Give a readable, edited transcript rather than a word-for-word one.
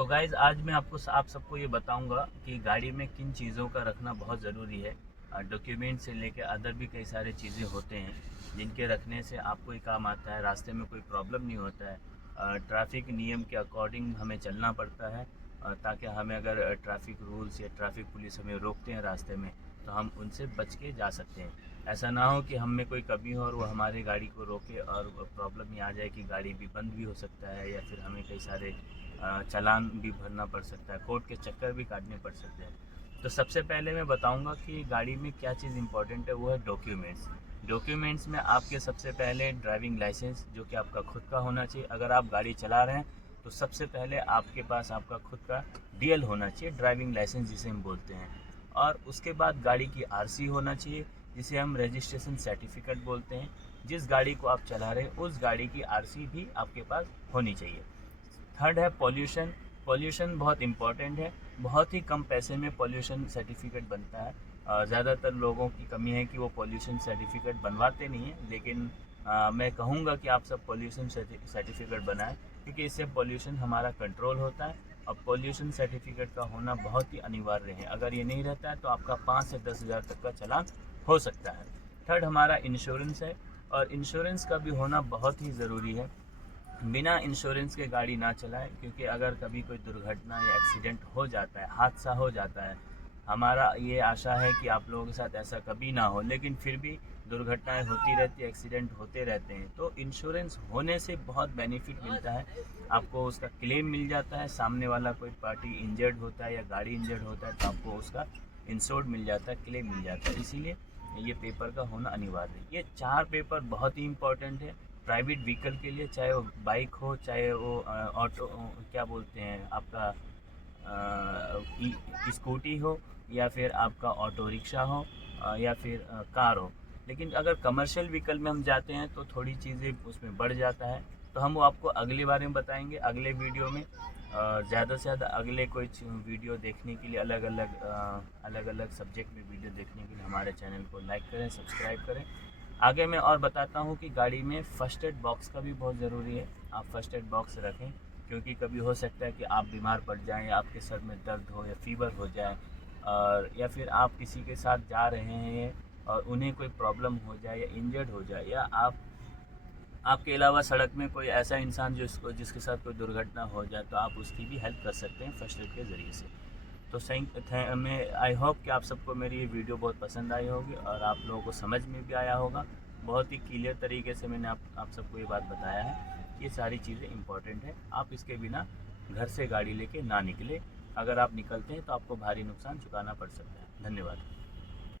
तो गाइज़ आज मैं आप सबको ये बताऊंगा कि गाड़ी में किन चीज़ों का रखना बहुत ज़रूरी है। डॉक्यूमेंट से लेके अदर भी कई सारे चीज़ें होते हैं जिनके रखने से आपको ही काम आता है, रास्ते में कोई प्रॉब्लम नहीं होता है। ट्रैफिक नियम के अकॉर्डिंग हमें चलना पड़ता है, ताकि हमें अगर ट्रैफिक रूल्स या ट्रैफिक पुलिस हमें रोकते हैं रास्ते में तो हम उनसे बच के जा सकते हैं। ऐसा ना हो कि हम में कोई कमी हो और वो हमारी गाड़ी को रोके और प्रॉब्लम ये आ जाए कि गाड़ी भी बंद भी हो सकता है या फिर हमें कई सारे चालान भी भरना पड़ सकता है, कोर्ट के चक्कर भी काटने पड़ सकते हैं। तो सबसे पहले मैं बताऊंगा कि गाड़ी में क्या चीज़ इंपॉर्टेंट है, वो है डॉक्यूमेंट्स। डॉक्यूमेंट्स में आपके सबसे पहले ड्राइविंग लाइसेंस, जो कि आपका खुद का होना चाहिए। अगर आप गाड़ी चला रहे हैं तो सबसे पहले आपके पास आपका खुद का डीएल होना चाहिए, ड्राइविंग लाइसेंस जिसे हम बोलते हैं। और उसके बाद गाड़ी की आरसी होना चाहिए, जिसे हम रजिस्ट्रेशन सर्टिफिकेट बोलते हैं। जिस गाड़ी को आप चला रहे हैं उस गाड़ी की आरसी भी आपके पास होनी चाहिए। थर्ड है पॉल्यूशन। पॉल्यूशन बहुत इम्पॉर्टेंट है। बहुत ही कम पैसे में पॉल्यूशन सर्टिफिकेट बनता है। ज़्यादातर लोगों की कमी है कि वो पॉल्यूशन सर्टिफिकेट बनवाते नहीं हैं, लेकिन मैं कहूँगा कि आप सब पॉल्यूशन सर्टिफिकेट बनाएं, क्योंकि इससे पॉल्यूशन हमारा कंट्रोल होता है। अब पॉल्यूशन सर्टिफिकेट का होना बहुत ही अनिवार्य है। अगर ये नहीं रहता है तो आपका 5 से 10 हज़ार तक का चालान हो सकता है। थर्ड हमारा इंश्योरेंस है, और इंश्योरेंस का भी होना बहुत ही ज़रूरी है। बिना इंश्योरेंस के गाड़ी ना चलाएं, क्योंकि अगर कभी कोई दुर्घटना या एक्सीडेंट हो जाता है, हादसा हो जाता है, हमारा ये आशा है कि आप लोगों के साथ ऐसा कभी ना हो, लेकिन फिर भी दुर्घटनाएं होती रहती है, एक्सीडेंट होते रहते हैं। तो इंश्योरेंस होने से बहुत बेनिफिट मिलता है, आपको उसका क्लेम मिल जाता है। सामने वाला कोई पार्टी इंजर्ड होता है या गाड़ी इंजर्ड होता है तो आपको उसका इंश्योर्ड मिल जाता है, क्लेम मिल जाता है। इसीलिए ये पेपर का होना अनिवार्य है। ये 4 पेपर बहुत ही इंपॉर्टेंट है प्राइवेट व्हीकल के लिए, चाहे वो बाइक हो, चाहे वो ऑटो, क्या बोलते हैं आपका, स्कूटी हो, या फिर आपका ऑटो रिक्शा हो, या फिर कार हो। लेकिन अगर कमर्शियल व्हीकल में हम जाते हैं तो थोड़ी चीज़ें उसमें बढ़ जाता है। तो हम वो आपको अगले बारे में बताएंगे, अगले वीडियो में। ज़्यादा से ज़्यादा अगले कोई वीडियो देखने के लिए, अलग अलग सब्जेक्ट में वीडियो देखने के लिए हमारे चैनल को लाइक करें, सब्सक्राइब करें। आगे मैं और बताता हूँ कि गाड़ी में फ़र्स्ट एड बॉक्स का भी बहुत ज़रूरी है। आप फ़र्स्ट एड बॉक्स रखें, क्योंकि कभी हो सकता है कि आप बीमार पड़ जाएं, या आपके सर में दर्द हो या फीवर हो जाए, और या फिर आप किसी के साथ जा रहे हैं और उन्हें कोई प्रॉब्लम हो जाए या इंजर्ड हो जाए, या आपके अलावा सड़क में कोई ऐसा इंसान जिसके साथ कोई दुर्घटना हो जाए, तो आप उसकी भी हेल्प कर सकते हैं फ़र्स्ट एड के ज़रिए से। तो सही मैं आई होप कि आप सबको मेरी ये वीडियो बहुत पसंद आई होगी और आप लोगों को समझ में भी आया होगा। बहुत ही क्लियर तरीके से मैंने आप सबको ये बात बताया है कि ये सारी चीज़ें इंपॉर्टेंट है। आप इसके बिना घर से गाड़ी लेके ना निकले। अगर आप निकलते हैं तो आपको भारी नुकसान चुकाना पड़ सकता है। धन्यवाद।